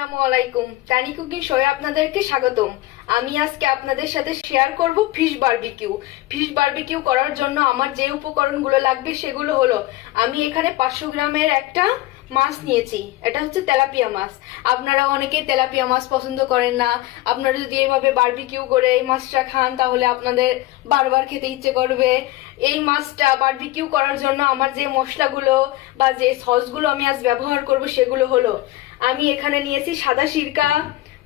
আসসালামু আলাইকুম। টানি কুকিং শোয়ে আপনাদেরকে স্বাগতম। আমি আজকে আপনাদের সাথে শেয়ার করব ফিশ বারবিকিউ। ফিশ বারবিকিউ করার জন্য আমার যে উপকরণগুলো লাগবে সেগুলো হলো, আমি এখানে 500 গ্রামের একটা মাছ নিয়েছি। এটা হচ্ছে তেলাপিয়া মাছ। আপনারা অনেকেই তেলাপিয়া মাছ পছন্দ করেন না। আপনারা যদি এইভাবে বারবিকিউ করে এই মাছটা খান তাহলে আপনাদের বারবার খেতে ইচ্ছে করবে। এই মাছটা বারবিকিউ করার জন্য আমার যে মশলাগুলো বা যে সসগুলো আমি আজ ব্যবহার করব সেগুলো হলো, আমি এখানে নিয়েছি সাদা সিরকা,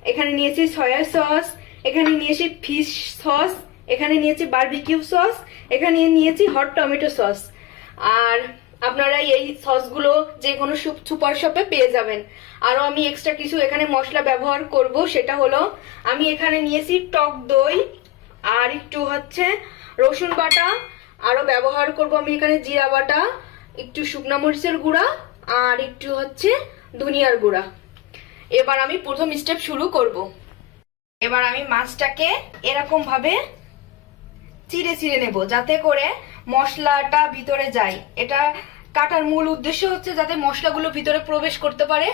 এখানে নিয়েছি সয়া সস, এখানে নিয়েছি ফিশ সস, এখানে নিয়েছি বারবিকিউ সস, এখানে নিয়েছি হট টমেটো সস। আর আপনারা এই সসগুলো যে কোনো সুপার শপে পেয়ে যাবেন। আরো আমি এক্সট্রা কিছু এখানে মশলা ব্যবহার করব, সেটা হলো আমি এখানে নিয়েছি টক দই, আর একটু হচ্ছে রসুন বাটা, আরো ব্যবহার করব আমি এখানে জিরা বাটা, একটু শুকনা মরিচের গুঁড়া, আর একটু হচ্ছে ধনিয়ার গুঁড়া। এবার আমি প্রথম স্টেপ শুরু করব। এবার আমি মাছটাকে এরকম ভাবে চিড়ে চিড়ে নেব যাতে করে মশলাটা ভিতরে যায়। এটা কাটার মূল উদ্দেশ্য হচ্ছে যাতে মশলাগুলো ভিতরে প্রবেশ করতে পারে,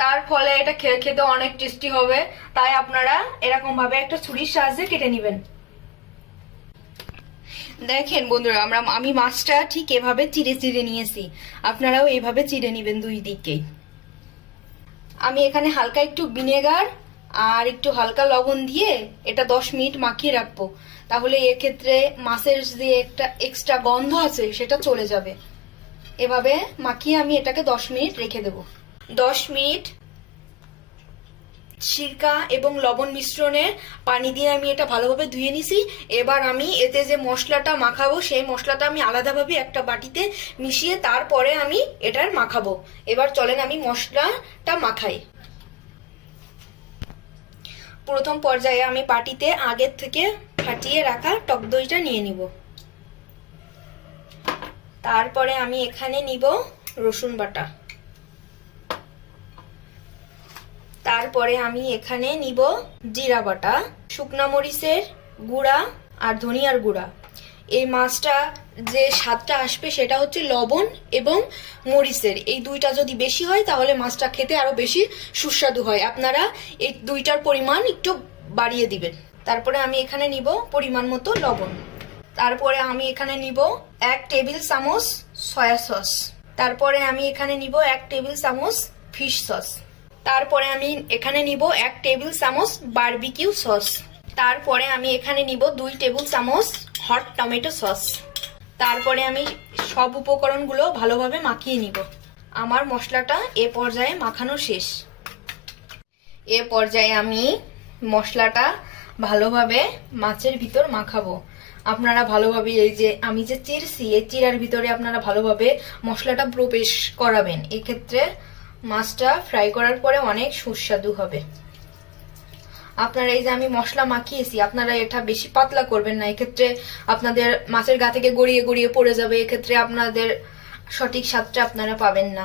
তার ফলে এটা খেতে অনেক টেস্টি হবে। তাই আপনারা এরকম ভাবে একটা ছুরির সাহায্যে কেটে নেবেন। দেখেন বন্ধুরা, আমি মাছটা ঠিক এভাবে চিড়ে চিড়ে নিয়েছি, আপনারাও এইভাবে চিড়ে নেবেন দুই দিকেই। আমি এখানে হালকা একটু ভিনেগার আর একটু হালকা লবণ দিয়ে এটা 10 মিনিট মাখিয়ে রাখবো, তাহলে এক্ষেত্রে মাছের যে একটা এক্সট্রা গন্ধ আছে সেটা চলে যাবে। এভাবে মাখিয়ে আমি এটাকে 10 মিনিট রেখে দেব। 10 মিনিট সিরকা এবং লবণ মিশ্রণে পানি দিয়ে আমি এটা ভালোভাবে ধুয়ে নিছি। এবার আমি এতে যে মশলাটা মাখাবো সেই মশলাটা আমি আলাদাভাবে একটা বাটিতে মিশিয়ে তারপরে আমি এটার মাখাবো। এবার চলেন আমি মশলাটা মাখাই। প্রথম পর্যায়ে আমি বাটিতে আগের থেকে ফাটিয়ে রাখা টক দইটা নিয়ে নিব। তারপরে আমি এখানে নিব রসুন বাটা, তারপরে আমি এখানে নিব জিরা বাটা, শুকনা মরিচের গুঁড়া আর ধনিয়ার গুঁড়া। এই মাছটা যে স্বাদটা আসবে সেটা হচ্ছে লবণ এবং মরিচের, এই দুইটা যদি বেশি হয় তাহলে মাছটা খেতে আরো বেশি সুস্বাদু হয়। আপনারা এই দুইটার পরিমাণ একটু বাড়িয়ে দিবেন। তারপরে আমি এখানে নিব পরিমাণ মতো লবণ, তারপরে আমি এখানে নিব 1 টেবিল চামচ সয়া সস, তারপরে আমি এখানে নিব 1 টেবিল চামচ ফিশ সস, তারপরে আমি এখানে নিব 1 টেবিল চামচ বারবিকিউ সস, তারপরে আমি এখানে নিব 2 টেবিল চামচ হট টমেটো সস। তারপরে আমি সব উপকরণগুলো ভালোভাবে মাখিয়ে নিব। আমার মশলাটা এ পর্যায়ে মাখানো শেষ। এ পর্যায়ে আমি মশলাটা ভালোভাবে মাছের ভিতর মাখাবো। আপনারা ভালোভাবে এই যে আমি যে চিরছি এই চিরার ভিতরে আপনারা ভালোভাবে মশলাটা প্রবেশ করাবেন, এক্ষেত্রে মাছটা ফ্রাই করার পরে অনেক সুস্বাদু হবে। আপনারা এই যে আমি মশলা মাখিয়েছি, আপনারা এটা বেশি পাতলা করবেন না, এক্ষেত্রে আপনাদের মাছের গা থেকে গড়িয়ে গড়িয়ে পড়ে যাবে, এক্ষেত্রে আপনাদের সঠিক স্বাদটা আপনারা পাবেন না।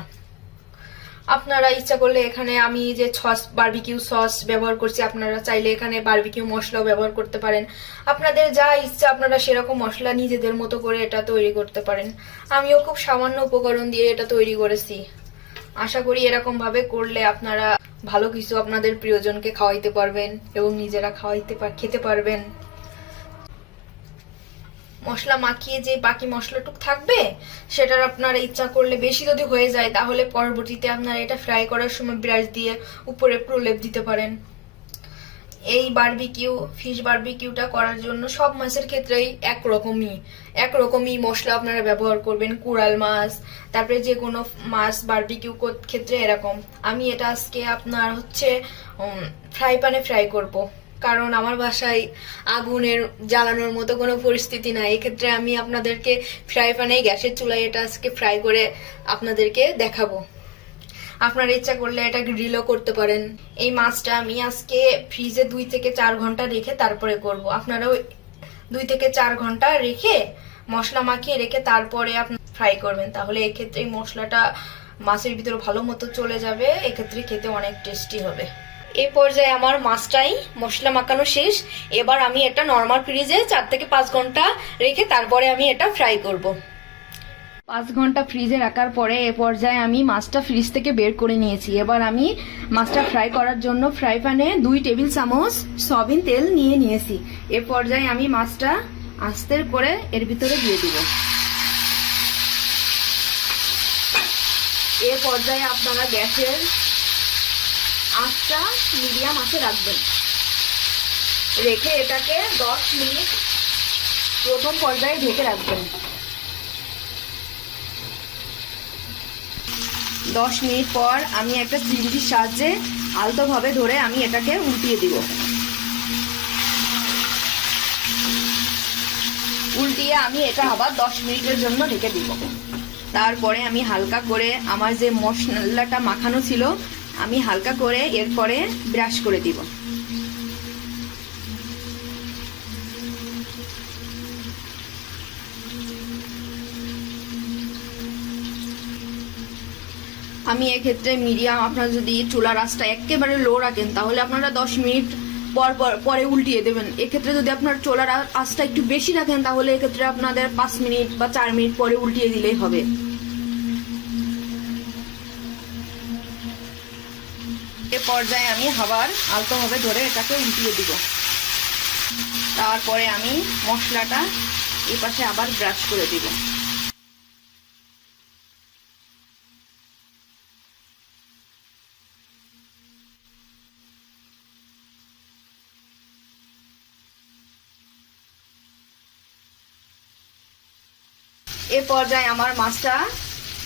আপনারা ইচ্ছা করলে এখানে আমি যে সস বারবিকিউ সস ব্যবহার করছি, আপনারা চাইলে এখানে বারবিকিউ মশলাও ব্যবহার করতে পারেন। আপনাদের যা ইচ্ছা আপনারা সেরকম মশলা নিজেদের মতো করে এটা তৈরি করতে পারেন। আমিও খুব সামান্য উপকরণ দিয়ে এটা তৈরি করেছি। আশা করি এরকম ভাবে করলে আপনারা ভালো কিছু আপনাদের প্রিয়জনকে খাওয়াইতে পারবেন এবং নিজেরা খেতে পারবেন। মশলা মাখিয়ে যে বাকি মশলাটুক থাকবে সেটার আপনারা ইচ্ছা করলে বেশি যদি হয়ে যায় তাহলে পরবর্তীতে আপনারা এটা ফ্রাই করার সময় ব্রাশ দিয়ে উপরে প্রলেপ দিতে পারেন। এই বারবিকিউ ফিশ বারবিকিউটা করার জন্য সব মাছের ক্ষেত্রেই একরকমই মশলা আপনারা ব্যবহার করবেন। কুড়াল মাছ, তারপরে যে কোনো মাছ বারবিকিউ ক্ষেত্রে এরকম। আমি এটা আজকে আপনার হচ্ছে ফ্রাই প্যানে ফ্রাই করব, কারণ আমার বাসায় আগুনের জ্বালানোর মতো কোনো পরিস্থিতি নাই। এক্ষেত্রে আমি আপনাদেরকে ফ্রাই প্যানে গ্যাসের চুলায় এটা আজকে ফ্রাই করে আপনাদেরকে দেখাবো। আপনারা ইচ্ছা করলে এটা গ্রিলও করতে পারেন। এই মাছটা আমি আজকে ফ্রিজে 2 থেকে 4 ঘন্টা রেখে তারপরে করব। আপনারাও 2 থেকে 4 ঘন্টা রেখে মশলা মাখিয়ে রেখে তারপরে আপনি ফ্রাই করবেন, তাহলে এক্ষেত্রে এই মশলাটা মাছের ভিতরে ভালো মতো চলে যাবে, এক্ষেত্রে খেতে অনেক টেস্টি হবে। এই পর্যায়ে আমার মাছটাই মশলা মাখানো শেষ। এবার আমি এটা নর্মাল ফ্রিজে 4 থেকে 5 ঘন্টা রেখে তারপরে আমি এটা ফ্রাই করব। 5 ঘন্টা ফ্রিজে রাখার পরে এ পর্যায়ে আমি মাছটা ফ্রিজ থেকে বের করে নিয়েছি। এবার আমি মাছটা ফ্রাই করার জন্য ফ্রাই প্যানে 2 টেবিল চামচ সয়াবিন তেল নিয়ে নিয়েছি। এ পর্যায়ে আমি মাছটা আস্তে করে এর ভিতরে দিয়ে দিব। এ পর্যায়ে আপনারা গ্যাসের আঁচটা মিডিয়াম আঁচে রাখবেন, রেখে এটাকে 10 মিনিট প্রথম পর্যায়ে ঢেকে রাখবেন। 10 মিনিট পর আমি একটা চিমটির সাহায্যে আলতোভাবে ধরে আমি এটাকে উল্টিয়ে দিব। উল্টিয়ে আমি এটা আবার 10 মিনিটের জন্য ঢেকে দিব। তারপরে আমি হালকা করে আমার যে মশলাটা মাখানো ছিল আমি হালকা করে এরপরে ব্রাশ করে দিব। আমি এক্ষেত্রে মিডিয়াম, আপনারা যদি চুলার আঁচটা একেবারে লো রাখেন তাহলে আপনারা 10 মিনিট পরে উল্টিয়ে দেবেন। এক্ষেত্রে যদি আপনার চুলার আঁচটা একটু বেশি রাখেন তাহলে এক্ষেত্রে আপনাদের 5 মিনিট বা 4 মিনিট পরে উল্টিয়ে দিলেই হবে। এ পর্যায়ে আমি আবার আলতোভাবে ধরে এটাকে উল্টিয়ে দিব। তারপরে আমি মশলাটা এই পাশে আবার ব্রাশ করে দিব। এ পর্যায়ে আমার মাছটা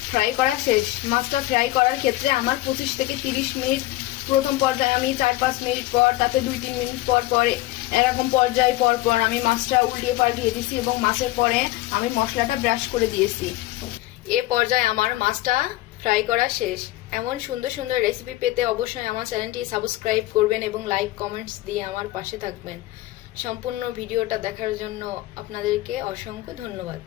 ফ্রাই করা শেষ। মাছটা ফ্রাই করার ক্ষেত্রে আমার 25 থেকে 30 মিনিট, প্রথম পর্যায়ে আমি 4-5 মিনিট পর, তাতে 2-3 মিনিট পর পরে এরকম পর্যায় পর পর আমি মাছটা উল্টিয়ে পাল্টিয়ে দিয়েছি এবং মাছের পরে আমি মশলাটা ব্রাশ করে দিয়েছি। এ পর্যায়ে আমার মাছটা ফ্রাই করা শেষ। এমন সুন্দর সুন্দর রেসিপি পেতে অবশ্যই আমার চ্যানেলটি সাবস্ক্রাইব করবেন এবং লাইক কমেন্টস দিয়ে আমার পাশে থাকবেন। সম্পূর্ণ ভিডিওটা দেখার জন্য আপনাদেরকে অসংখ্য ধন্যবাদ।